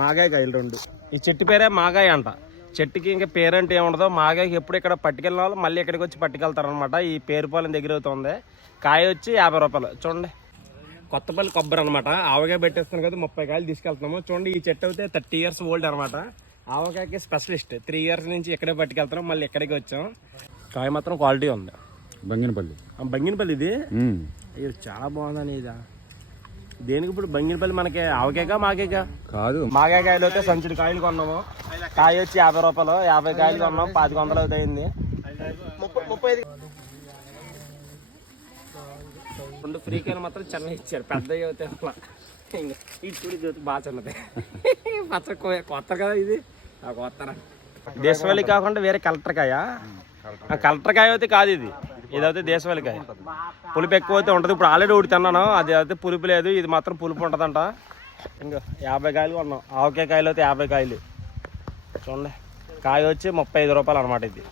మాగాయ కాయలు 2. ఈ చెట్టు పేరే మాగాయ అంట. చెట్టుకి ఇంకా పేరంటే ఏముండదో. మాగాయకి ఎప్పుడు ఇక్కడ పట్టుకెళ్ళిన వాళ్ళు మళ్ళీ ఇక్కడికి వచ్చి పట్టుకెళ్తారు అనమాట. ఈ పేరుపాలెం దగ్గర అవుతుంది. కాయ వచ్చి 50 రూపాయలు. చూడండి, కొత్తపల్లి కొబ్బరి అనమాట. ఆవకాయ పెట్టేస్తాను కదా, 30 కాయలు తీసుకెళ్తున్నాము. చూడండి, ఈ చెట్టు అయితే 30 years ఓల్డ్ అనమాట. ఆవకాయకి స్పెషలిస్ట్. 3 years నుంచి ఇక్కడే పట్టుకెళ్తున్నాం, మళ్ళీ ఇక్కడికి వచ్చాం. కాయ మాత్రం క్వాలిటీ ఉంది. బంగినపల్లి ఇది చాలా బాగుందని. ఇదా దేనికి ఇప్పుడు బంగినపల్లి మనకి ఆవకాయగా మాకేగా కాదు, మాగాయ కాయలు అయితే సంచుడి కాయలు కొన్నాము. కాయ వచ్చి 50 రూపాయలు. 50 కాయలు కొన్నాము. 2500 అవుతాయింది. 35 2 ఫ్రీ కాయలు మాత్రం చిన్న ఇచ్చారు. పెద్దవి అవుతాయి అట్లా. ఈ చూడు బాగా చిన్నది. కొత్త కదా ఇది. కొత్త దేశవాళీ కాకుండా వేరే కలెక్టర్ కాయ. కలెక్టర్ కాయ అయితే కాదు ఇది. ఇదైతే దేశవాళీ కాయ. పులుపు ఎక్కువ అయితే ఉంటుంది. ఇప్పుడు ఆల్రెడీ ఒకటి తిన్నాను, అది అయితే పులుపు లేదు. ఇది మాత్రం పులుపు ఉంటుందంట. ఇంకా 50 కాయలు కొన్నాం. ఆవకాయ కాయలు అయితే 50 కాయలు. చూడండి, కాయ వచ్చి 35 రూపాయలు అనమాట. ఇది